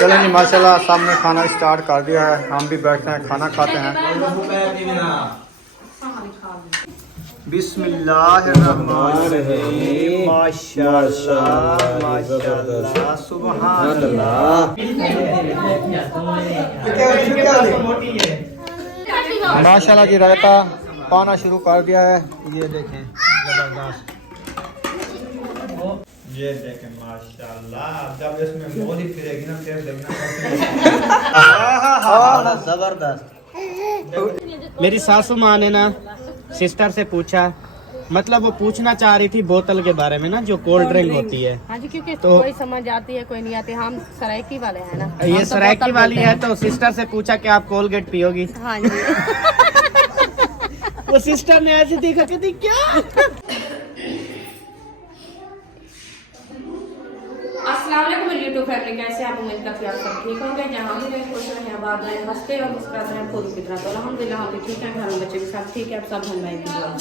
चलें जी माशाल्लाह सामने खाना स्टार्ट कर दिया है, हम भी बैठते हैं खाना खाते हैं। बिस्मिल्लाहिर्रहमानिर्रहीम। माशाल्लाह माशाल्लाह सुभानअल्लाह। माशाल्लाह जी रायता पाना शुरू कर दिया है, ये देखें जबरदस्त, ये देखें माशाल्लाह। जब इसमें मोली फिरेगी ना फिर देखना जबरदस्त। मेरी सासू माँ ने ना सिस्टर से पूछा, मतलब वो पूछना चाह रही थी बोतल के बारे में ना, जो कोल्ड ड्रिंक होती है। हाँ जी, क्योंकि तो कोई समझ आती है कोई नहीं आती। हम सरायकी वाले हैं ना, ये सरायकी वाली है, तो सिस्टर से पूछा कि आप कोलगेट पियोगी? हाँ जी। वो सिस्टर ने ऐसी देखा कहती क्या। अस्सलाम वालेकुम यूट्यूब फैमिली, कैसे आप? उम्मीद करती हूँ आप सब ठीक होंगे। जहाँ भी रहे खुश रहें, आबाद रहें, हंसते और मुस्कुराते रहें खुद की तरह। तो अल्हम्दुलिल्लाह हम भी ठीक हैं, घर में बच्चे भी सब ठीक है, आप सब भाई की दुआ है।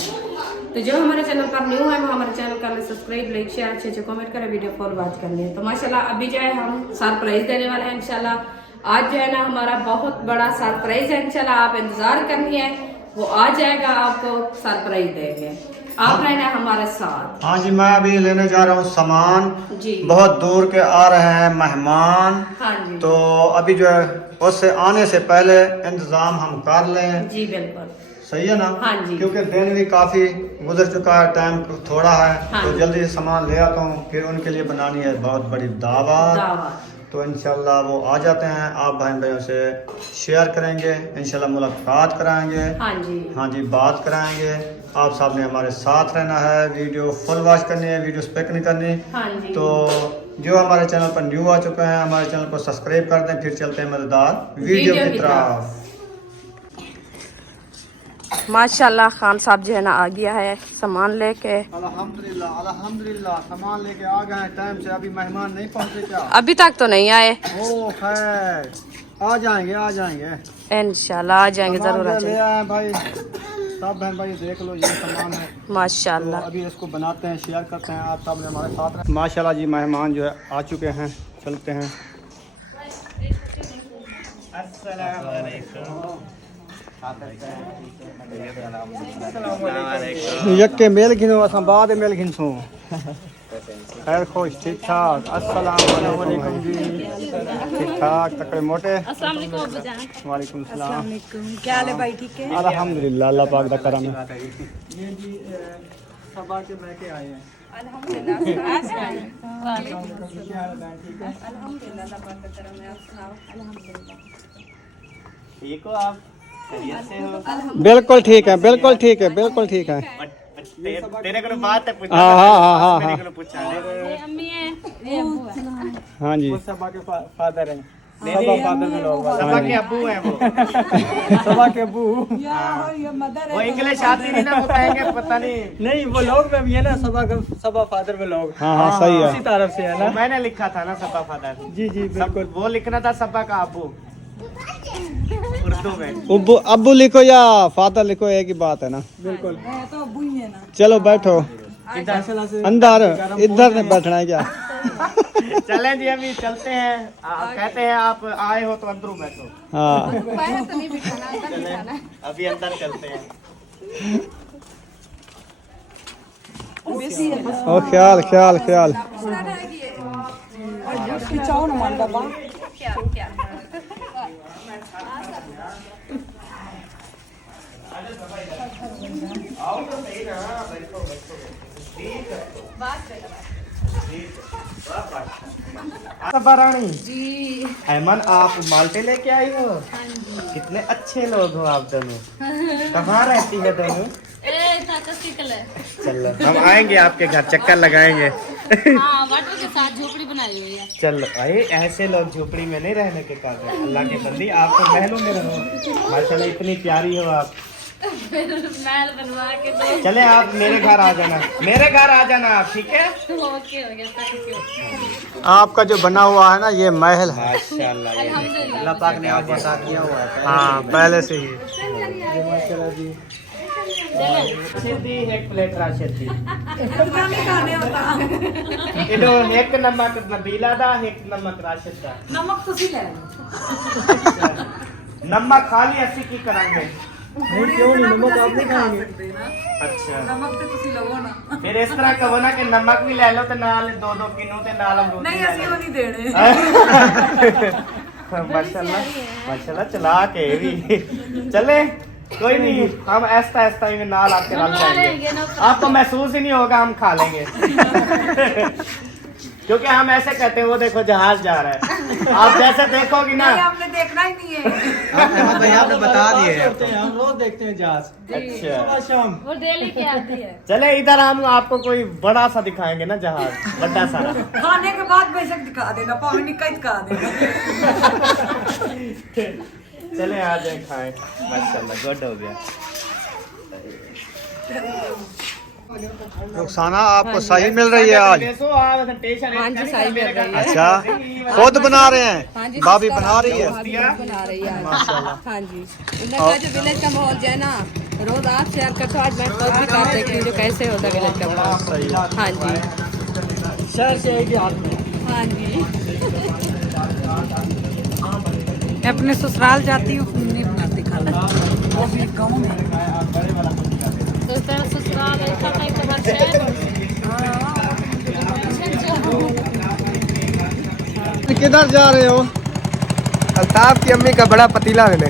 तो जो हमारे चैनल पर न्यू है वो हमारे चैनल कर ले सब्सक्राइब, लाइक, शेयर, अच्छे कमेंट करें, वीडियो फॉलो वॉच करनी है। तो माशाल्लाह अभी जो है हम सरप्राइज देने वाले हैं इंशाल्लाह। आज जो है ना हमारा बहुत बड़ा सरप्राइज है इंशाल्लाह, आप इंतजार करनी है, वो आ जाएगा, आपको सरप्राइज देंगे, आप रहना हमारे साथ। हाँ जी, मैं अभी लेने जा रहा हूँ सामान जी। बहुत दूर के आ रहे हैं मेहमान, हाँ जी। तो अभी जो है उससे आने से पहले इंतजाम हम कर लें। जी बिल्कुल सही है ना? हाँ जी। क्योंकि दिन भी काफी गुजर चुका है, टाइम थोड़ा है, हाँ तो जी। जल्दी से सामान ले आता हूँ, फिर उनके लिए बनानी है बहुत बड़ी दावत। तो इंशाल्लाह वो आ जाते हैं, आप बहन भाइयों से शेयर करेंगे, इंशाल्लाह मुलाकात कराएंगे। हाँ जी। हाँ जी, बात कराएंगे। आप साहब ने हमारे साथ रहना है, वीडियो फुल वॉच करनी है, वीडियो स्किप नहीं करनी। हाँ जी। तो जो हमारे चैनल पर न्यू आ चुके हैं, हमारे चैनल को सब्सक्राइब कर दें। फिर चलते हैं मजेदार वीडियो की तरफ। माशाल्लाह खान साहब जो है ना आ गया है सामान लेके। अल्हम्दुलिल्लाह अल्हम्दुलिल्लाह सामान लेके आ गए हैं टाइम से। अभी मेहमान नहीं पहुंचे क्या? अभी तक तो नहीं आए। ओ खैर, आ जाएंगे आ जाएंगे इंशाल्लाह आ जाएंगे, जरूर आ ले जाएंगे। आए भाई, सब बहन भाई देख लो ये सामान है। माशाल्लाह तो अभी इसको बनाते हैं, शेयर करते हैं, आप सब ने हमारे साथ रहे। माशाल्लाह जी मेहमान जो है आ चुके हैं, चलते हैं। अस्सलाम वालेकुम। यक्के मेल गिनो असां बाद मेल गिनसो। खैर खुश ठीक ठाक। अस्सलाम वालेकुम जी, ठीक ठाक तकड़े मोटे। अस्सलाम वालेकुम अब्बू जान। वालेकुम सलाम। क्या हाल है भाई, ठीक है? अल्हम्दुलिल्लाह, अल्लाह पाक दा करम है। ये जी सबा के मैके आए हैं। अल्हम्दुलिल्लाह अल्हम्दुलिल्लाह अल्लाह पाक का करम है। आप सुनाओ? अल्हम्दुलिल्लाह ठीक हो आप? खैरियत से हो? बिल्कुल ठीक है, बिल्कुल ठीक है, बिल्कुल ठीक है। तेरे को बात है पूछा, हाँ हाँ हाँ हाँ हाँ मेरे को पूछा है। ये अम्मी है, ये अब्बू है। हाँ जी, सबा के फादर हैं, नहीं, सबा फादर में लोग सबा के अब्बू हैं वो। सबा के अबू वो इंग्लिश आती नहीं ना, वो कहेंगे पता नहीं। नहीं, वो लोग में भी है ना, सबा फादर में लोग। हाँ हाँ सही है। उसी तरफ से है वो ना। मैंने लिखा था ना सबा फादर। जी जी बिल्कुल। वो लिखना था सबा का अब्बू उर्दू में। अब्बू अब्बू लिखो या फादर लिखो, एक ही बात है ना। बिल्कुल चलो बैठो माशाल्लाह से अंदर, इधर नहीं बैठना है क्या? चलें जी अभी चलते हैं। कहते हैं आप आए हो तो अंदर बैठो। हाँ बाहर तो नहीं बिठाना, अंदर बिठाना है। अभी अंदर चलते हैं। ओ ख्याल ख्याल ख्याल। रानी जी, ऐमन आप माल्टे लेके आई हो? कितने अच्छे लोग हो आप दोनों। कहाँ रहती है दोनों? चलो हम आएंगे आपके घर, चक्कर लगाएंगे। हाँ, वाटर के साथ झोपड़ी बनाई हुई है। चलो अरे ऐसे लोग झोपड़ी में नहीं रहने के काबिल। अल्लाह के बंदी, आप तो महलों में रहो। माशाल्लाह इतनी प्यारी हो आप। महल बनवा के दो। चले आप मेरे घर आ जाना, मेरे घर आ जाना आप, ठीक है? ओके हो गया, थैंक यू। आपका जो बना हुआ है ना ये महल है। माशाल्लाह ये अल्हम्दुलिल्लाह। पाक ने आपको साथ किया हुआ है हाँ पहले से ही। माशाल्लाह जी। सीधी एक प्लेट राशिद दी इनो एक नमक नबीला दा एक नमक राशिद दा नमक तुसी ले नमक खाली अस्सी की करांगे नहीं क्यों नहीं नमक आप नहीं खाएंगे अच्छा नमक ते तुसी लवो ना फिर इस तरह कहो ना कि नमक भी ले लो ते नाल दो दो किलो ते नाल अमरूद नहीं असि वो नहीं देने माशाल्लाह माशाल्लाह चला के भी चले कोई नहीं हम ऐसा ऐसा ही नाल आपके नाल जाएंगे आपको महसूस ही नहीं होगा हम खा लेंगे क्योंकि हम ऐसे कहते हैं वो देखो जहाज जा रहा है आप जैसे देखोगी ना आपने देखना ही नहीं है भाई आपने बता दिए हम रोज देखते हैं जहाज अच्छा सुबह शाम वो डेली की आती है चले इधर हम आपको कोई बड़ा सा दिखाएंगे ना जहाज बड़ा सारा खाने के बाद बेशक दिखा देना पानी निकाल दिखा देना चले आ जाए खाएं माशाल्लाह गुड हो गया रुखसाना आपको सही मिल रही है आज? हाँ जी सही मिल रही है अच्छा खुद बना रहे हाँ हैं जी, भाभी बना रही है बना रही है माशाल्लाह हाँ जी उनका जो विलेज का माहौल जो है ना रोज आप शेयर करते हो आज मैं खुद भी कर देखती हूँ जो कैसे होता है विलेज का माहौल सही है। हाँ जी शहर से एक ही हाथ में हाँ जी मैं अपने ससुराल जाती हूँ नहीं बनाती खाना वो भी गाँव में ससुराल किधर जा रहे हो? अल्ताफ की अम्मी का बड़ा पतीला मैंने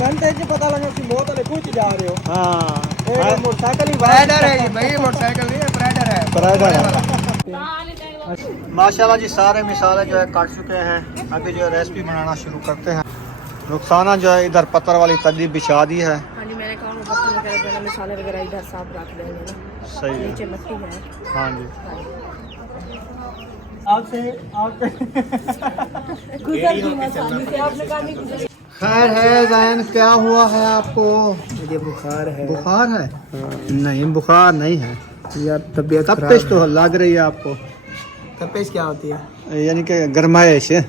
मन देख के पता लगा कि बहुत अलग कुछ जा रहे हो हाँ मोटरसाइकिल ही ब्राइडर है ये भाई मोटरसाइकिल नहीं है ब्राइडर है बराबर है। माशाल्लाह जी सारे मिसाले जो है काट चुके हैं अभी जो है रेसिपी बनाना शुरू करते हैं। रुखसाना जो है इधर पत्थर वाली तली बिछा दी है। हाँ जी मैंने कहा बर्तन वगैरह जो है मसाले वगैरह इधर साफ रख देंगे ना सही है नीचे मट्टी है हाँ जी आपसे गुजर मसाले से आपने कहा नहीं गुजर खैर है जैन क्या हुआ है आपको? मुझे बुखार है बुखार है? नहीं बुखार नहीं है यार तबीयत तपिश तो लग रही है आपको तपेश क्या होती है यानी कि गरमाइश है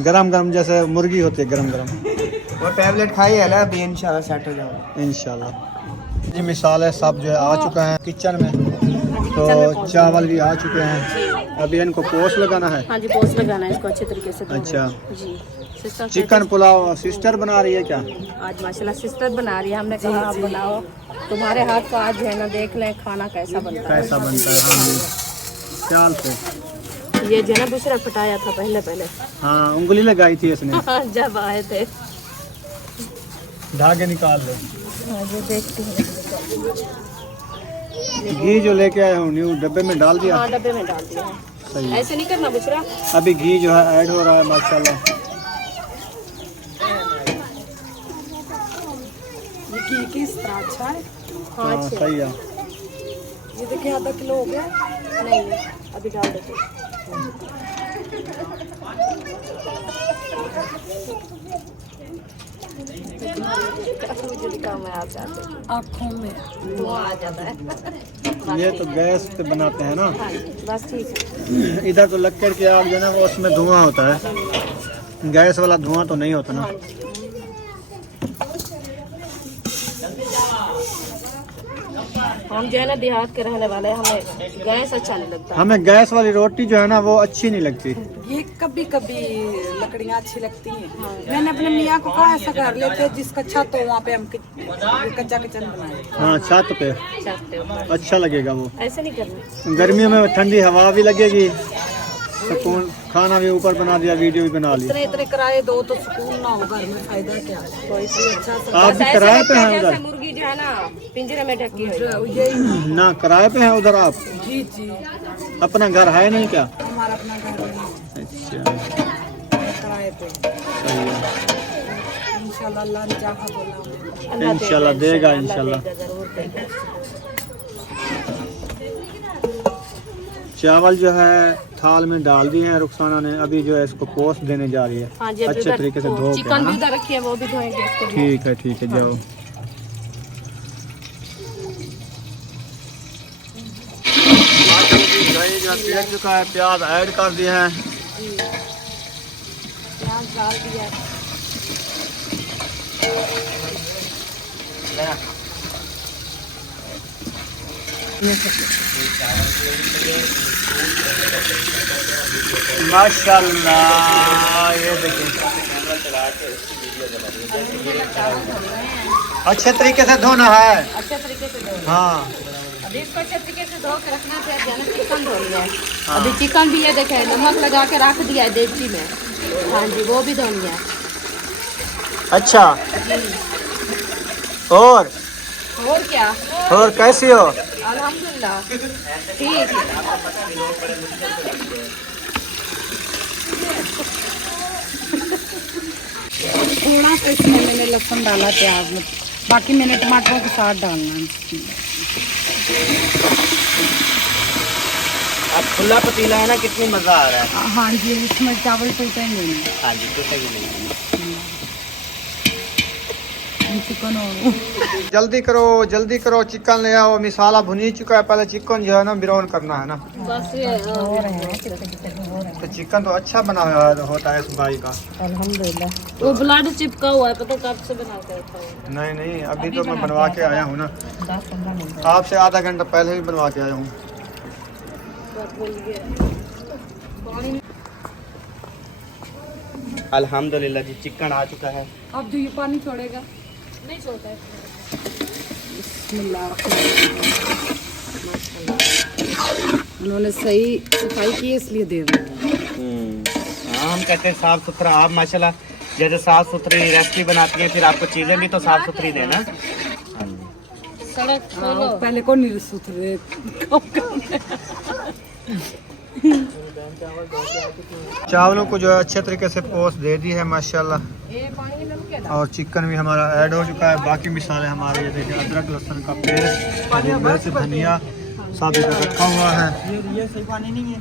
गरम गरम जैसे मुर्गी होती है गरम गरम वो टैबलेट खाई है ना अभी इंशाल्लाह सेट हो जाऊंगा इंशाल्लाह जी मिसाले सब जो है आ चुका है किचन में तो चावल भी आ चुके हैं अभी इनको पोस्ट लगाना है हाँ जी पोस्ट लगाना है इसको अच्छे तरीके से अच्छा जी सिस्टर चिकन पुलाव सिस्टर बना रही है क्या? आज माशाल्लाह सिस्टर बना रही है हमने कहा आप बनाओ तुम्हारे हाथ का आज है ना देख लें खाना कैसा बनता है कैसा बनता है हाँ जी ख्याल से ये जो है ना दूसरा फटाया था पहले हाँ उंगली लगाई थी इसने जब आए थे धागे निकाल लो हाँ ये देखती हूँ घी जो लेके आया हूँ न्यू डब्बे में डाल दिया हाँ डब्बे में डाल दिया है सही है ऐसे नहीं करना बुशरा अभी घी जो है ऐड हो रहा है माशाल्लाह ये घी किस तरह अच्छा है हाँ हाँ अच्छा सही है ये देखिए आधा किलो हो गया नहीं अभी डाल देते आँखों में धुआं आ जाता है ये तो गैस पे बनाते हैं ना हाँ, बस ठीक है इधर तो लक्कड़ की आग जो है ना वो उसमें धुआं होता है गैस वाला धुआं तो नहीं होता ना हम जो है ना देहात के रहने वाले हैं, हमें गैस अच्छा नहीं लगता। हमें गैस वाली रोटी जो है ना वो अच्छी नहीं लगती। ये कभी कभी लकड़ियाँ अच्छी लगती हैं। मैंने अपने मियाँ को कहा ऐसा कर लेते जिसका छत हो वहाँ पे हम कच्चा किचन बनाए। हाँ छत पे चाहते हो अच्छा लगेगा वो। ऐसे नहीं करना। गर्मियों में ठंडी हवा भी लगेगी, सुकून, खाना भी ऊपर बना दिया, वीडियो भी बना ली। इतने इतने किराए दो तो सुकून ना हो घर में, फायदा क्या है। तो इसलिए अच्छा सा आप भी किराए पे हैं उधर? मुर्गी जो है ना पिंजरे में ढकी हुई यही। ना किराए पे हैं उधर आप? जी जी, अपना घर है नहीं क्या? हमारा अपना घर नहीं, अच्छा किराए पे। सही है। इंशाल्लाह अल्लाह ने चाहा बोला इंशाल्लाह देगा, इंशाल्लाह। जरूर देगा। चावल जो है थाल में डाल दिए हैं रुखसाना ने, अभी जो है इसको पोस्ट देने जा रही है। हाँ जी, अच्छे तरीके से धो के, चिकन भी हाँ? उधर रखी है, वो भी धोएंगे इसको। ठीक है जाओ। जो चुका है, प्याज ऐड कर दिए हैं। प्याज डाल दिया। माशाल्लाह, ये देखिए अच्छे तरीके से धोना है। अच्छे तरीके से धो। हाँ अभी इसको अच्छे तरीके से धो के रखना है। जाने चिकन धो लिया है। अभी चिकन भी ये देखे नमक लगा के रख दिया है देगची में। हाँ जी, वो भी धोनी है। अच्छा, और क्या? और कैसी हो? अल्हम्दुलिल्लाह ठीक है। थोड़ा सा इसमें मैंने लहसुन डाला प्याज में, बाकी मैंने टमाटरों के साथ डालना है इसमें। अब खुला पतीला है ना, कितनी मजा आ रहा है। हाँ जी, इसमें चावल टूटेंगे नहीं। हाँ जी, टूटेगी नहीं। चिकन जल्दी करो, चिकन ले आओ। मिसाला भुनी चुका है, पहले चिकन जो है ना ब्राउन करना है ना। बस ये तो चिकन तो अच्छा बना हुआ होता है इस भाई का। अल्हम्दुलिल्लाह। वो ब्लड चिपका हुआ है, पता कब से बना के रखा है। नहीं, अभी तो मैं बनवा के आया हूँ ना, 10-15 मिनट। आपसे आधा घंटा पहले ही बनवा के आया हूँ। अल्हम्दुलिल्लाह जी, चिकन आ चुका है। अब जो ये पानी छोड़ेगा नहीं छोड़ता है। उन्होंने सही सफाई की है, इसलिए दे रहे हैं। हाँ, हम कहते हैं साफ सुथरा। आप माशाल्लाह जैसे साफ सुथरी रेसिपी बनाती हैं, फिर आपको चीजें भी तो साफ सुथरी देना। सड़क खोलो। पहले को नहीं सुथरे चावलों को जो है अच्छे तरीके से पोस्ट दे दी है माशाल्लाह। और चिकन भी हमारा ऐड हो चुका है। बाकी मिसालें हमारे ये देखिए, अदरक लहसुन का पेस्ट, हरी मिर्च, धनिया सब इधर रखा हुआ है। ये सही पानी नहीं है।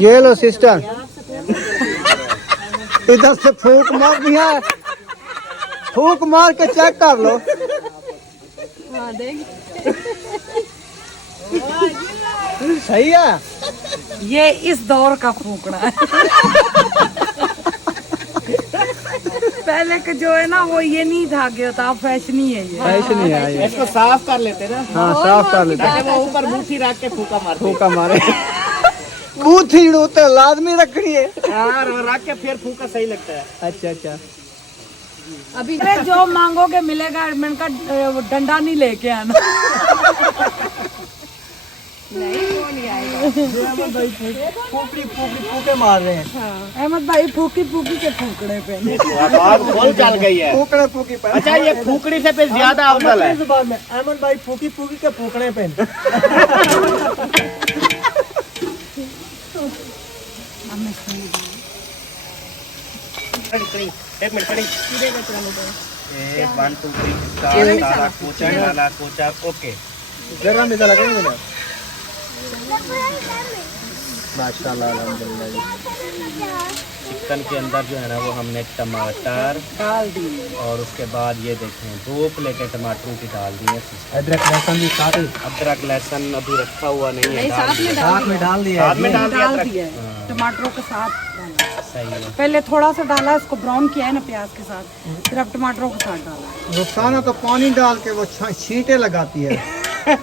ये लो सिस्टर, इधर से फूक मार दिया, फूक मार के चेक कर लो। हाँ देख। सही है। ये इस दौर का फूकना है। पहले के जो है ना वो ये नहीं था कि होता, फैशन ही है ये। फैशन ही है ये। इसको साफ कर लेते ना। हाँ, साफ कर लेते हैं। वो ऊपर बूथी रख के फूका फूका मारे। बूथी तो लाजमी रखनी है यार, और रख के फिर फूका सही लगता है। अच्छा। अभी जो मांगोगे मिलेगा। मैंने कहा डंडा नहीं लेके आना। फूके मार रहे हैं। अहमद भाई फूकी के फूकने पे आवाज खोल चल गई है। फूकी पर। अच्छा, ये फूकड़ी से फिर ज्यादा अफजल है। जुबान में अहमद भाई फूकी के फूकने पे। एक मिनट खड़ी। 1 2 3 डाला कोचा। ओके, जरा मिला लगेंगे ना। माशाल्लाह, अल्हम्दुलिल्लाह जी। चिकन के अंदर जो है ना वो हमने टमाटर डाल दिए। और उसके बाद ये देखें 2 प्लेटें टमाटरों की डाल दी है। अदरक लहसुन भी साथ ही। अदरक लहसुन अभी रखा हुआ नहीं है। साथ में डाल दिया। साथ में डाल दिया डाल अदरक। दिया है। टमाटरों के साथ डाला। सही है। पहले थोड़ा सा डाला, इसको ब्राउन किया है ना प्याज के साथ, फिर अब टमाटरों के साथ डाला। रुखसाना तो पानी डाल के वो छींटे लगाती है। वो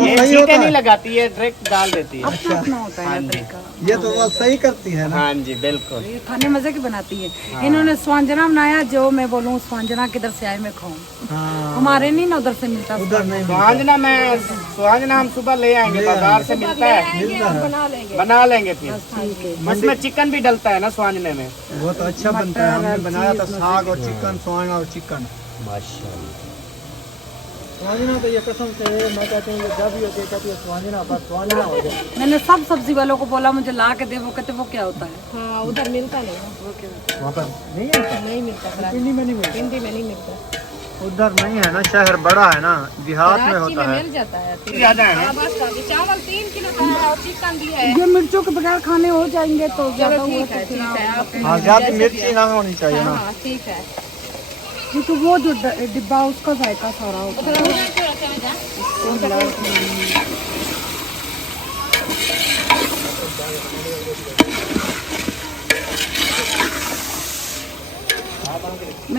ये सही होता छींटे नहीं है। लगाती है, डायरेक्ट डाल देती है। अपना अपना होता है ना तरीका। ये तो वो सही करती है ना। हाँ जी, बिल्कुल। ये खाने मजे की बनाती है। इन्होंने स्वांजना बनाया, जो मैं बोलूँ स्वांजना किधर से आए मैं खाऊं। हाँ, हमारे नहीं ना उधर से मिलता। उधर नहीं स्वांजना हम सुबह ले आएंगे, बाजार से मिलता है। बना लेंगे फिर। ठीक है। उसमें चिकन भी डलता है ना स्वांजने में। वो तो अच्छा बनता है। हमने बनाया था साग और चिकन, स्वांजना और चिकन। माशाल्लाह। स्वांजना तो ये कसम से मैं कहती हूँ जब भी होती है कहती है स्वांजना, बस स्वांजना हो जाए। मैंने सब सब्जी वालों को बोला मुझे ला के दे, वो कहते वो क्या होता है। हाँ, उधर मिलता नहीं है। वहाँ पर नहीं मिलता। हिंदी में नहीं मिलता। हिंदी में नहीं मिलता। उधर नहीं है ना, शहर बड़ा है ना, देहात में कराची होता में है। मिल जाता है। ज्यादा है ना। हाँ, बस काफी। चावल 3 किलो का है और चिकन भी है। ये मिर्चों के बगैर खाने हो जाएंगे तो ज्यादा चलो हुआ ठीक है, तो ठीक है। आप हाँ, ज्यादा मिर्ची ना होनी चाहिए ना। हाँ ठीक है। क्योंकि वो जो डिब्बा उसका जायका सारा होता है।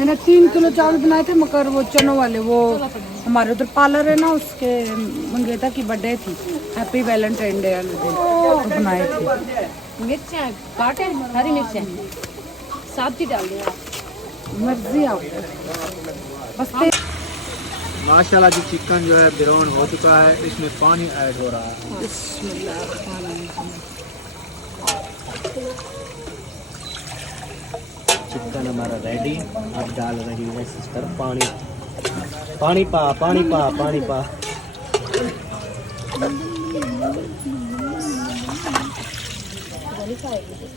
मैंने 3 किलो चावल बनाए थे, मगर वो चनों वाले, वो हमारे उधर पार्लर है ना, उसके मंगेता की बर्थडे थी, हैप्पी वैलेंटाइन डे वाले दिन तो बनाए थे। मिर्चा काटे, हरी मिर्चा साथ ही डाल दिया, मर्जी आप बस। माशाल्लाह जी चिकन जो है ब्राउन हो चुका है, इसमें पानी ऐड हो रहा है। चिकन हमारा रेडी। अब डाल रही है सिस्टर पानी। पानी पा, पानी पा, पानी पा।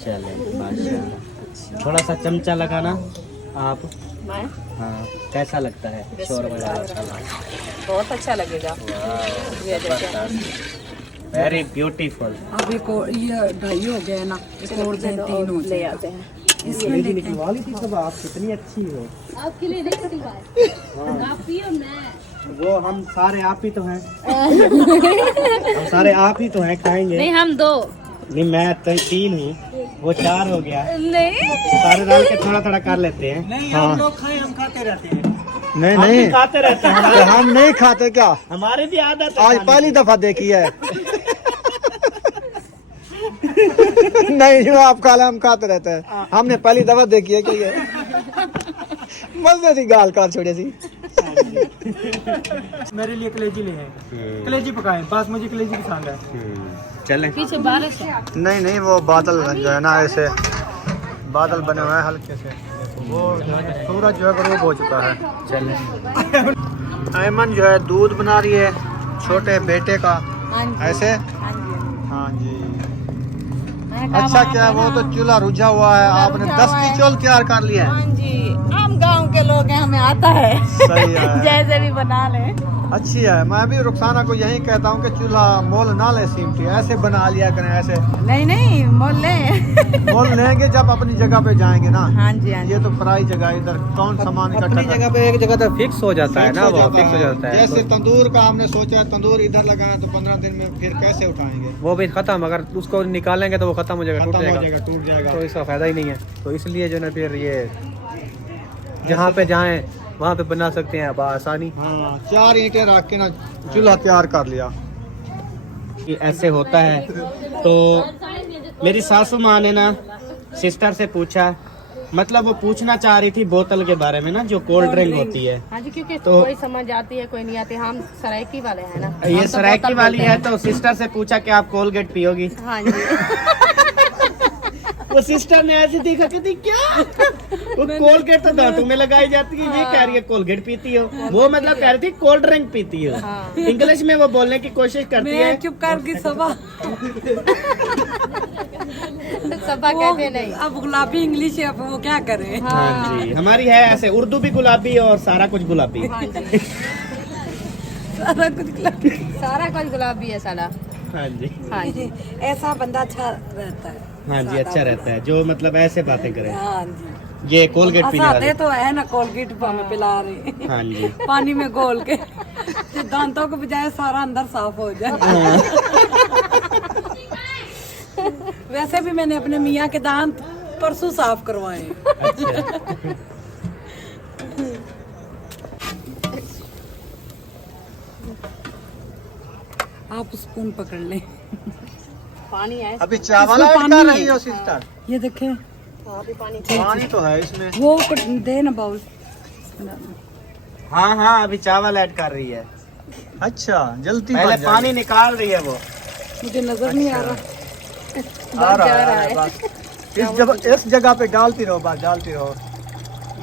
चले माशाल्लाह। थोड़ा सा चमचा लगाना आप। मैं हाँ, कैसा लगता है शोरबा? बहुत अच्छा लगेगा। Very beautiful. अभी को ये 2.5 हो गया है ना, एक और दिन 3 हो ले जाएगा। आते हैं। इसमें देखें निकलवा ली थी सब, आप कितनी अच्छी हो। आपके लिए नहीं कटवाए, आप पियो मैं। वो हम सारे आप ही तो हैं। हम सारे आप ही तो हैं, खाएंगे। नहीं हम 2 नहीं, मैं तो 3 हूँ, वो 4 हो गया। नहीं सारे डाल के थोड़ा थोड़ा कर लेते हैं। नहीं हाँ। हम लोग खाएं, हम खाते रहते हैं। नहीं हम भी नहीं खाते रहते हैं। तो हम नहीं खाते क्या? हमारी भी आदत है आज खाने पहली की। दफा देखी है। नहीं जो आप खा ले, हम खाते रहते हैं। हमने पहली दफा देखी है कि ये मजे सी गाल कार छोड़े सी। मेरे लिए कलेजी ले हैं, कलेजी पकाएं, बस मुझे कलेजी पसंद है। चलें। पीछे बारिश है। नहीं नहीं वो बादल जो है ना, ऐसे बादल बने हुए हैं हल्के से, वो सूरज जो है गरूब हो चुका है। चलें। ऐमन जो है दूध बना रही है छोटे बेटे का, ऐसे। हाँ जी, अच्छा क्या वो तो चूल्हा रुझा हुआ है, आपने 10 की चोल तैयार कर लिया है। हाँ जी, हम गांव के लोग हैं, हमें आता है। सही है, जैसे भी बना ले। अच्छी है। मैं भी रुखसाना को यही कहता हूँ कि चूल्हा मोल ना ले सीमटी, ऐसे बना लिया करें, ऐसे नहीं नहीं मोल ले। मोल लेंगे जब अपनी जगह पे जाएंगे ना। हाँ जी, हाँ जी। ये तो पराई जगह, इधर कौन सामान इकट्ठा अपनी करता जगह पे एक जगह तो फिक्स हो जाता है ना, वो फिक्स हो है। जाता है। जैसे तंदूर का हमने सोचा है, तंदूर इधर लगाना तो 15 दिन में फिर कैसे उठाएंगे? वो भी खत्म, अगर उसको निकालेंगे तो वो खत्म हो जाएगा, टूट खत्म हो जाएगा, जाएगा, टूट जाएगा। तो इसका फायदा ही नहीं है। तो इसलिए जो ना फिर ये जहाँ पे जाएं वहाँ पे बना सकते हैं आसानी। हाँ, 4 ईंटें रख के ना चूल्हा तैयार कर लिया। कि ऐसे होता है। तो मेरी सासू माँ ने ना सिस्टर से पूछा, मतलब वो पूछना चाह रही थी बोतल के बारे में ना, जो कोल्ड ड्रिंक होती है। हाँ जी, क्योंकि तो- कोई समझ आती है, कोई नहीं आती। हम सरायकी वाले हैं ना। ये हम तो सरायकी बोतल वाली बोलते है, हैं। तो सिस्टर से पूछा कि आप कोलगेट पियोगी? हाँ जी। वो सिस्टर ने ऐसे देखा, कहती क्या वो कोलगेट तो दांतों में लगाई जाती है, ये कह रही है कोलगेट पीती हो। वो मतलब कह रही थी कोल्ड ड्रिंक पीती हो। इंग्लिश में वो बोलने की कोशिश करती है। मैं चुप कर गई सबा। सबा कहते नहीं। अब गुलाबी इंग्लिश है, अब वो क्या करें। हाँ जी, हमारी है ऐसे, उर्दू भी गुलाबी और सारा कुछ गुलाबी। हाँ जी, सारा कुछ गुलाबी। सारा कुछ गुलाबी है सारा। हाँ जी, हाँ जी, ऐसा बंदा अच्छा रहता है। हाँ जी, अच्छा रहता है जो मतलब ऐसे बातें करे। हाँ जी, ये कोलगेट पीने हंसाते वाली। तो है ना, कोलगेट हमें पिला रहे हाँ जी। पानी में घोल के, तो दांतों के बजाय सारा अंदर साफ हो जाए। वैसे भी मैंने अपने मियाँ के दांत परसों साफ करवाए। आप स्पून पकड़ लें। पानी है। अभी चावल इसमें ऐड पानी कर है। रही हो सिस्टर? ये देखें, अभी पानी। पानी तो है इसमें। वो दे ना बाउल। हाँ हाँ, अभी चावल ऐड कर रही है। अच्छा, जल्दी पहले बन जाएगी। पानी निकाल रही है वो। मुझे नजर नहीं आ रहा। आ रहा है बस। इस जगह पे डालती रहो, बस डालती रहो।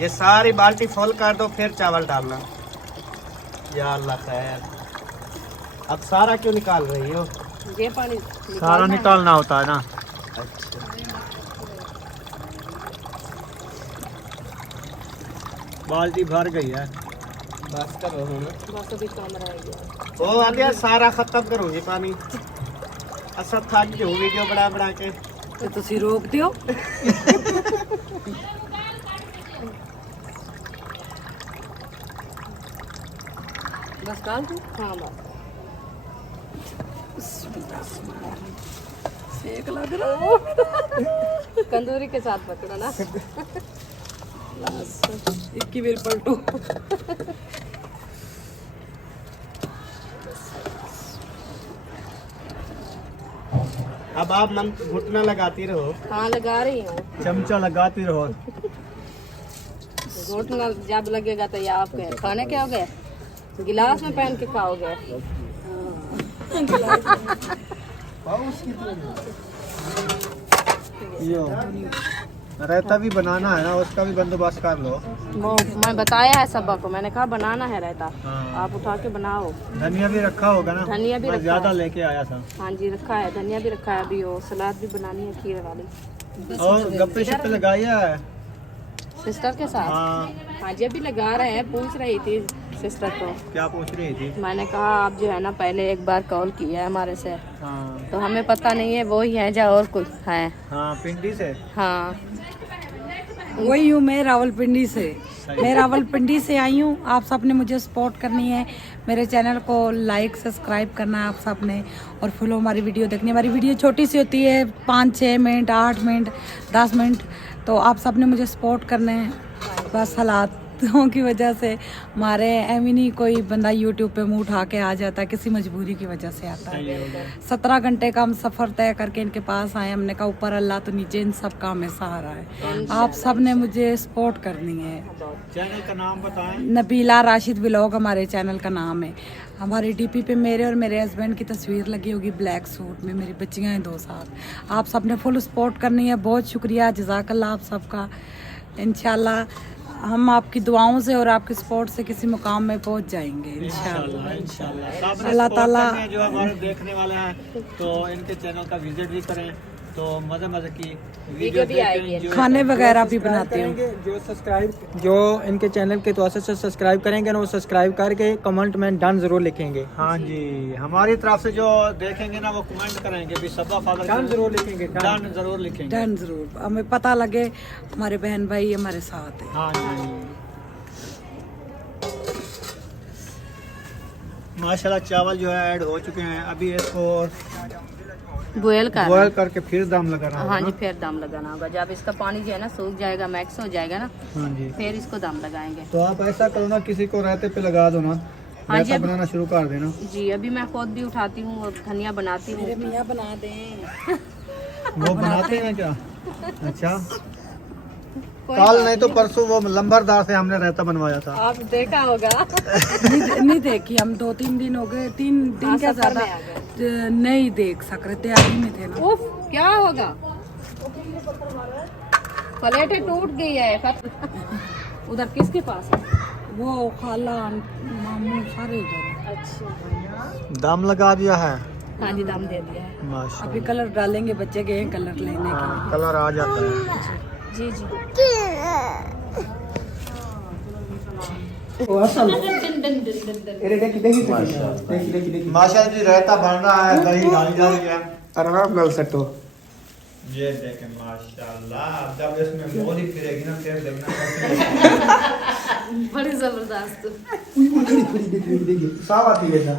ये सारी बाल्टी फुल कर दो, फिर चावल डालना। या अल्लाह खैर। अब सारा क्यों निकाल रही हो? ये पानी सारा निकालना होता है ना। अच्छा, बाल्टी भर गई है। बस करो हूँ। बस अभी काम रह गया। वो आ गया, सारा खत्म करूँगी पानी। सब थक गई वीडियो बना बना के। तो तुसी रोक दियो। बस डाल दूँ? हाँ बस। सेक लग रहा। तंदूरी के साथ पकड़ा ना। इक्की बेर पलटो। अब आप मन घुटना लगाती रहो। हाँ लगा रही हूँ। चमचा लगाती रहो। घुटना जब लगेगा तो ये आपके खाने क्या हो गए, गिलास में पहन के खाओगे। रायता भी बनाना है ना, उसका भी बंदोबस्त कर लो। वो मैं बताया है सबको, मैंने कहा बनाना है रायता, हाँ। आप उठा के बनाओ। धनिया भी रखा होगा ना? धनिया भी मैं रखा ज्यादा है। लेके आया था। हाँ जी रखा है, धनिया भी रखा है, अभी वो सलाद भी बनानी है खीर वाली। और गप्पे शप्पे लगाई है? सिस्टर के साथ हाँ। हाँ जी अभी लगा रहे हैं। पूछ रही थी सिस्टर को, क्या पूछ रही थी? मैंने कहा आप जो है ना पहले एक बार कॉल किया है हमारे से, हाँ तो हमें पता नहीं है वो ही है या और कुछ है। हाँ, पिंडी से। हाँ वही हूँ मैं, रावलपिंडी से। मैं रावलपिंडी से आई हूँ। आप सब ने मुझे सपोर्ट करनी है, मेरे चैनल को लाइक सब्सक्राइब करना है आप सब ने, और फॉलो हमारी वीडियो देखनी। हमारी वीडियो छोटी सी होती है, 5-6 मिनट, 8 मिनट, 10 मिनट, तो आप सब ने मुझे सपोर्ट करना है। बस हालातों की वजह से हमारे एम नहीं कोई बंदा यूट्यूब पे मुंह उठा के आ जाता है, किसी मजबूरी की वजह से आता है। 17 घंटे का हम सफ़र तय करके इनके पास आए। हमने कहा ऊपर अल्लाह तो नीचे इन सब का हमें सहारा है। आप सब ने मुझे सपोर्ट करनी है। चैनल का नाम बताएं। नबीला राशिद व्लॉग हमारे चैनल का नाम है। हमारी डीपी पे मेरे और मेरे हस्बैंड की तस्वीर लगी होगी ब्लैक सूट में, मेरी बच्चियाँ हैं 2 साथ। आप सब ने फुल सपोर्ट करनी है। बहुत शुक्रिया, जज़ाकल्लाह आप सबका। इंशाल्लाह हम आपकी दुआओं से और आपके सपोर्ट से किसी मुकाम में पहुंच जाएंगे इंशाल्लाह। इंशाल्लाह। अल्लाह ताला जो हमारे देखने वाले हैं तो इनके चैनल का विजिट भी करें, तो मजे की वीडियो भी आएगी। खाने वगैरह भी बनाते हैं। जो इनके चैनल के तो से सब्सक्राइब करेंगे ना, वो सब्सक्राइब करके कमेंट में डन जरूर लिखेंगे। हाँ जी, हमारी तरफ से जो देखेंगे ना वो कमेंट करेंगे भी सबा फादर डन जरूर लिखेंगे। डन जरूर लिखेंगे। डन जरूर, हमें पता लगे हमारे बहन भाई हमारे साथ है। हाँ जी माशाल्लाह। चावल जो है ऐड हो चुके हैं, अभी इसको बॉयल बॉयल करके फिर दम लगाना होगा। हाँ जी फिर दम लगाना होगा। जब इसका पानी जो है ना सूख जाएगा, मैक्स हो जाएगा ना, हाँ जी। फिर इसको दम लगाएंगे। तो आप ऐसा करो ना, किसी को रायते पे लगा दो ना, हाँ जी, रायता बनाना शुरू कर देना। जी अभी मैं खुद भी उठाती हूँ और धनिया बनाती हूँ। मियाँ बना दें। वो बनाते हैं क्या? अच्छा, कल नहीं तो परसों वो लंबरदार से हमने रायता बनवाया था। आप देखा होगा। नहीं देखी, हम 2-3 दिन हो गए, 3 दिन क्या सफर ज्यादा में आ नहीं देख सक रहे, तैयारी में थे ना। उफ क्या होगा, प्लेटें टूट गई है। उधर किसके पास है? वो खाला मामू सारे उधर हैं। अच्छा दम लगा दिया है। हाँ जी दम दे दिया है। माशाल्लाह। अभी कलर डालेंगे, बच्चे गए हैं कलर लेने के लिए। कलर आ जाता है। जी जी माशाल्लाह जी, रायता बन रहा है, दही डाली जा रही है। आराम गल सटो। ये देखें माशाल्लाह, जब इसमें मोरी फिरेगी ना फिर देखना। बड़ी जबरदस्त। साफ आती है ना।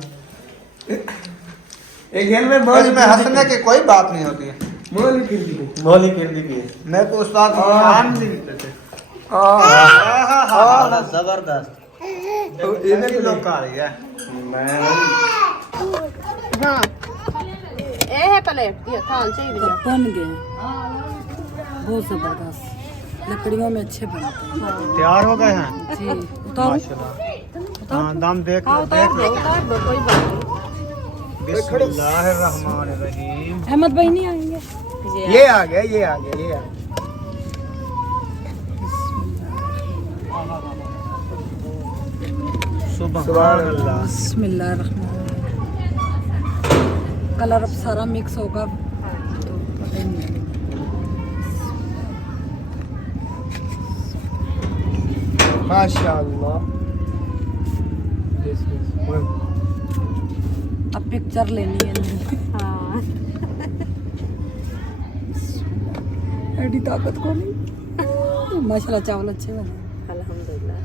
एक दिन में इसमें हंसने की कोई बात नहीं होती है। मोली फिर दी। मोली फिर दी है। मैं तो उस्ताद आम नहीं देते थे। जबरदस्त। इधर लोग आ रही है। हाँ ये है प्लेट, ये थाल चाहिए भैया। बन गए बहुत जबरदस्त, लकड़ियों में अच्छे बनते हैं। तैयार हो गए हैं जी उतारो। माशाल्लाह। हाँ, दम देख हाँ लो, उतार देख दो लो। उतार दो, कोई बात नहीं। बिस्मिल्लाहिर्रहमानिर्रहीम। अहमद भाई नहीं आएंगे? ये आ गया, ये आ गया, ये आ गया। सुभान अल्लाह। बिस्मिल्लाहिर्रहमानिर्रहीम। कलर अब सारा मिक्स होगा तो पता ही नहीं लगेगा। माशाअल्लाह। अब पिक्चर लेनी है। हाँ एडी ताकत को नहीं। माशाल्लाह चावल अच्छे बने। अल्हम्दुलिल्लाह।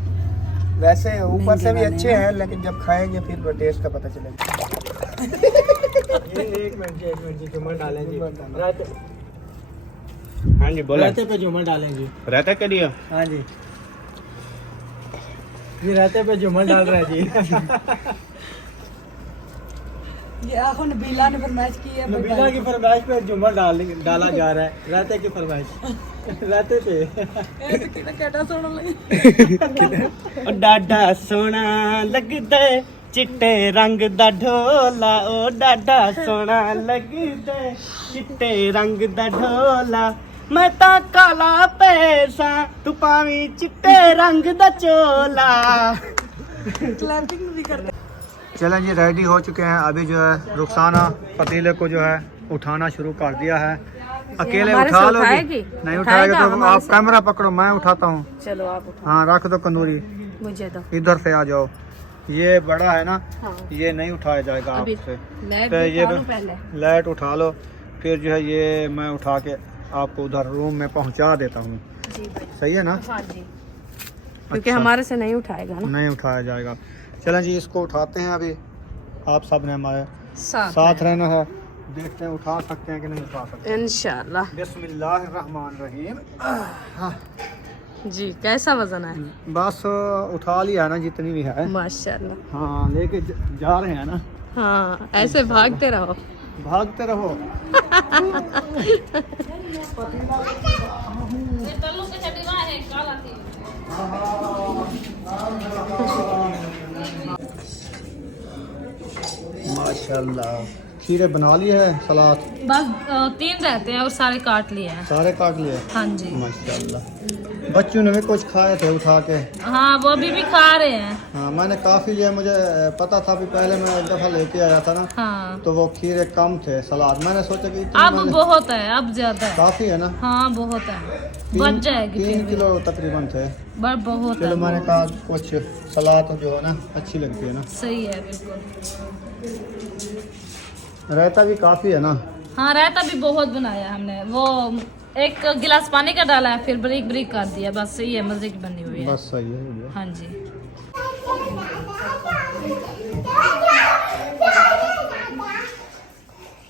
वैसे ऊपर से भी महंगे अच्छे बने हैं, लेकिन जब खाएंगे फिर तो टेस्ट का पता चलेगा। ये एक मिनट जी, झूमर डालेंगे। हाँ जी बोला। रायते पे झूमर डालेंगे। रहता के लिए हाँ जी। ये रहते पे झूमर डाल रहा है जी। ये आखो नबीला ने फरमाइश की है। नबीला की फरमाइश पे झूमर डाला जा रहा है, रहते की फरमाइश। रहते पे केटा सोना लगी। डाडा सोना लगदा है चिट्टे रंग दा ढोला, ओ डाडा सोना लगदा है चिट्टे रंग दा ढोला, मैं ता काला पैसा तू पावी चिट्टे रंग दा चोला। क्लैपिंग भी करते। चलें जी, रेडी हो चुके हैं। अभी जो है रुखसाना पतीले को जो है उठाना शुरू कर दिया है। अकेले हमारे उठा से लोगी? उठाएगी? नहीं उठाएगा उठाएगा तो हमारे आप से? कैमरा पकड़ो, मैं उठाता हूँ। चलो आप उठाओ, हाँ रख दो कंदूरी, मुझे दो। इधर से आ जाओ। ये बड़ा है ना, हाँ। ये नहीं उठाया जाएगा अभी आपसे। लाइट तो ये दिखा लूं पहले। लाइट उठा लो, फिर जो है ये मैं उठा के आपको उधर रूम में पहुंचा देता हूँ। जी भाई। सही है ना? हाँ जी, क्योंकि अच्छा। हमारे से नहीं उठाएगा ना। नहीं उठाया जाएगा। चलें जी, इसको उठाते हैं। अभी आप सब ने हमारे साथ साथ रहना है। देखते हैं उठा सकते हैं कि नहीं उठा सकते। इंशाल्लाह। बिस्मिल्लाहिर्रहमानिर्रहीम। जी, कैसा वजन है? बस उठा लिया है ना जितनी भी है। माशाल्लाह। हाँ लेके जा रहे हैं ना। हाँ, ऐसे भागते रहो। भागते रहो। माशाल्लाह, खीरे बना लिए है, सलाद बस 3 रहते हैं और सारे काट लिए हैं। सारे काट लिए। हाँ जी। माशाल्लाह, बच्चों ने भी कुछ खाए थे उठा के। हाँ, वो अभी भी खा रहे हैं। हाँ मैंने काफ़ी लिए, मुझे पता था भी पहले मैं एक दफ़ा लेके आया था ना, हाँ, तो वो खीरे कम थे सलाद। मैंने सोचा कि अब बहुत है, अब ज्यादा है। काफ़ी है ना, हाँ, बहुत है, बच जाएगी। 3 किलो तकरीबन थे। बहुत चलो है। मैंने कहा कुछ सलाद जो है ना अच्छी लगती है ना। सही है, बिल्कुल। रायता भी काफ़ी है ना। हाँ, रायता भी बहुत बनाया हमने। वो 1 गिलास पानी का डाला है, फिर ब्रिक ब्रिक कर दिया। बस सही है, मजे की बनी हुई है। बस सही है ये। हाँ जी।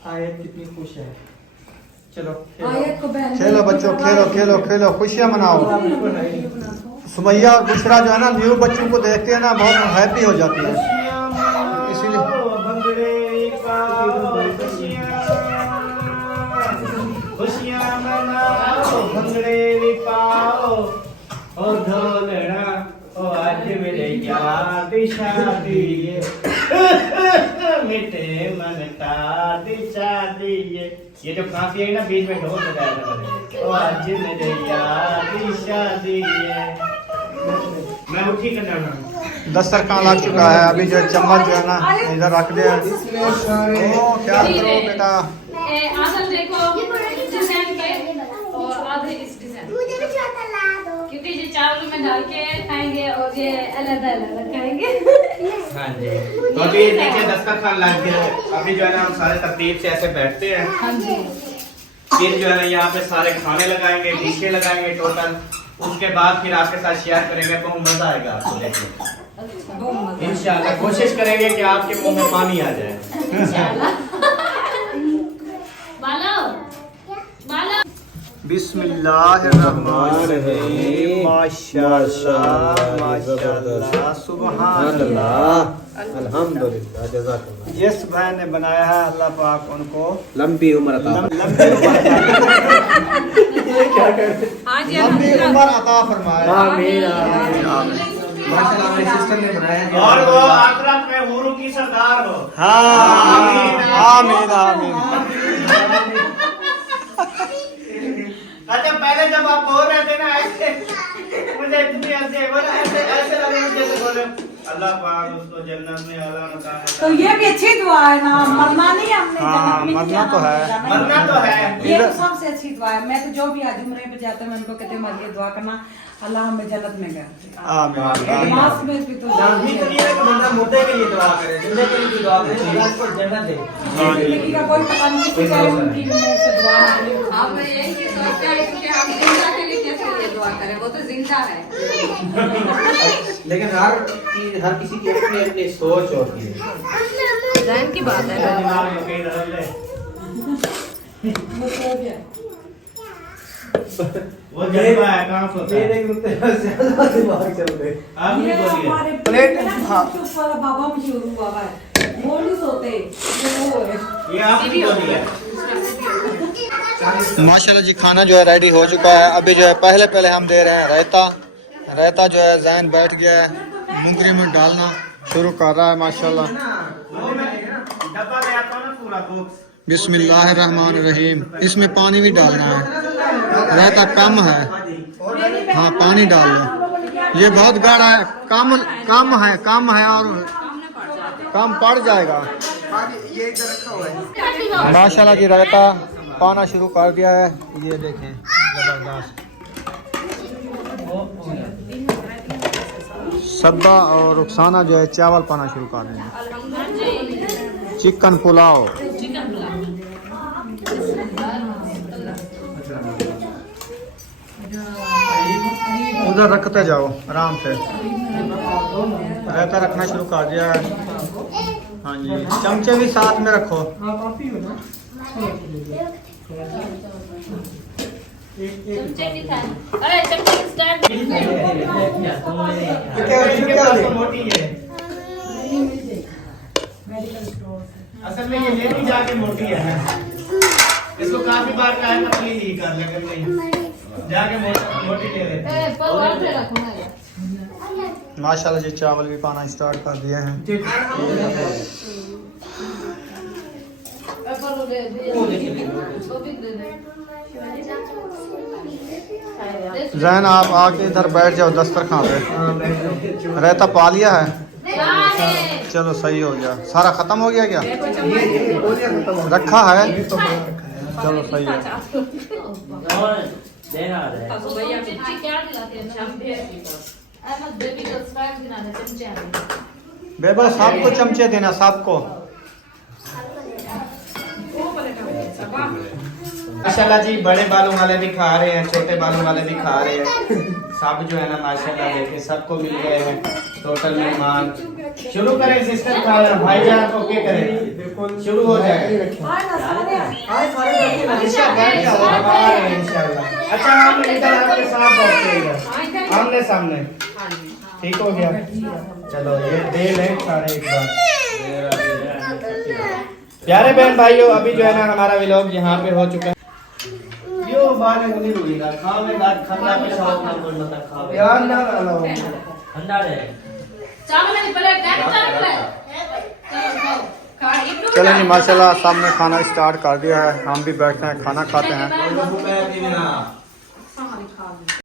आयत कितनी खुश है। चलो आयत को बहन खेलो बच्चों, खेलो खेलो खेलो, खुशियाँ मनाओ। सुमैया और बुशरा जो है ना, न्यू बच्चों को देखते हैं ना बहुत हैप्पी हो जाती है, इसीलिए। खुशियाँ मनाओ, भंगड़े भी पाओ, ओ ढोलना, ओ आज मेरे याद शादी है, मिटे मन का शादी है। ये जो काफी है ना, बीच में ढोल बजाया था मैंने, ओ आज मेरे याद शादी है। मैं उठी करना हूँ। दस्तरखान लग चुका है। अभी जो चम्मच जो है ना इधर रख दिया। ओ क्या करो बेटा। आधा देखो डिजाइन के और आधे इस डिजाइन, क्योंकि ये चावल में डाल के खाएंगे और ये अलग अलग खाएंगे। हाँ जी, तो अभी नीचे दस्तरखान लग गया है। अभी जो है ना हम सारे तरतीब से ऐसे बैठते हैं। हाँ जी। फिर जो है ना यहाँ पे सारे खाने लगाएंगे, डिशे लगाएंगे टोटल। उसके बाद फिर आपके साथ शेयर करेंगे, बहुत मजा आएगा आपको देखने। इंशाल्लाह कोशिश करेंगे कि आपके मुंह में पानी आ जाए। बिस्मिल्लाहिर्रहमानिर्रहीम। माशाअल्लाह माशाअल्लाह, सुभानअल्लाह, अल्हम्दुलिल्लाह, जज़ाकल्लाह। जिस भाई ने बनाया है अल्लाह पाक उनको लंबी उम्र अता लंबी लंबी उम्र अता फरमाए। आमीन माशाअल्लाह मेरी सिस्टर ने बनाया है। और वो आखिरत में हुरू की सरदार हो। हाँ आमीन आमीन आमीन। अच्छा, पहले जब आप बोल रहे थे ना ऐसे, मुझे इतनी हंसी आई, बोला ऐसे ऐसे लगे मुझे, जैसे बोले अल्लाह पाक उसको जन्नत में आला मकान अता तो ये भी अच्छी दुआ है ना, मरना नहीं है हमने, हाँ, जन्नत में मरना जाना तो है। जाना ही मरना तो है। ये तो सबसे अच्छी दुआ है। मैं तो जो भी आज उम्र पे जाते हैं मैं उनको कहते हैं मरिए दुआ करना, अल्लाह हमें जन्नत में कर। आमीन एडवांस में भी तो जानती तो नहीं है कि बंदा मुर्दे के लिए दुआ करे, जिंदे के लिए दुआ करे, अल्लाह उसको जन्नत दे। जिंदगी का कोई पता नहीं किसी का उनकी मुंह से दुआ निकली। हम यही सोचते हैं कि हम जिंदा के लिए कैसे लिए दुआ करें, वो तो जिंदा है। लेकिन हर किसी की अपनी अपनी सोच होती है। जहन की बात है। दिमाग में कहीं रह ले। वो जज्बा है कहाँ से होता है? दिमाग चल रहे। आप भी बोलिए। प्लेट बाबा मशहूर हुआ है वो नहीं सोते ये आप भी बोलिए। माशाल्लाह जी खाना जो है रेडी हो चुका है। अभी जो है पहले हम दे रहे हैं रायता जो है जैन बैठ गया है मुंगरी में डालना शुरू कर रहा है माशाल्लाह। डब्बा ले आता हूँ ना पूरा बॉक्स। बिस्मिल्लाहिर्रहमानिर्रहीम। इसमें पानी भी डालना है, रायता कम है। हाँ पानी डाल लो, ये बहुत गाढ़ा है, कम है और कम पड़ जाएगा। माशाल्लाह जी रायता पाना शुरू कर दिया है, ये देखें जबरदस्त। सद्दा और रुखसाना जो है चावल पाना शुरू कर रहे हैं। चिकन पुलाव उधर रखते जाओ आराम से। रायता रखना शुरू कर दिया है। हाँ जी चमचे भी साथ में रखो। अरे चमचे की स्टैंड मोटी है। असल में ये लेनी जाके मोटी है। इसको काफी बार कहा है पतली ही कर लेकिन नहीं, जाके मोटी ले लेते हैं। माशाल्लाह जी चावल भी पाना स्टार्ट कर दिए हैं। जैन आप आके इधर बैठ जाओ दस्तरखान पे। रायता पा लिया है, चलो सही हो गया। सारा खत्म हो गया क्या? रखा है, चलो सही है। बेबा सबको चमचे देना, सबको। माशाल्लाह जी बड़े बालों वाले भी खा रहे हैं, छोटे बालों वाले भी खा रहे हैं। सब जो है ना माशाल्लाह देखे सबको मिल गए हैं टोटल मेहमान। शुरू करें सिस्टर खाना, भाईजान को क्या करें? शुरू हो जाए इंशाल्लाह। अच्छा हम इधर आपके साथ बैठते हैं, आमने सामने, ठीक हो गया? चलो ये दे लें सारे एक बार। प्यारे बहन भाइयों अभी जो है ना हमारा व्लॉग यहाँ पे हो चुका है। यो बारे मुझे रोईगा खाओ में दाद खंडा पे शौक ना बोल मत खाओ यार ना लो ठंडा रे चावल की प्लेट है चलो जी माशाल्लाह सामने खाना स्टार्ट कर दिया है। हम भी बैठते हैं खाना खाते हैं।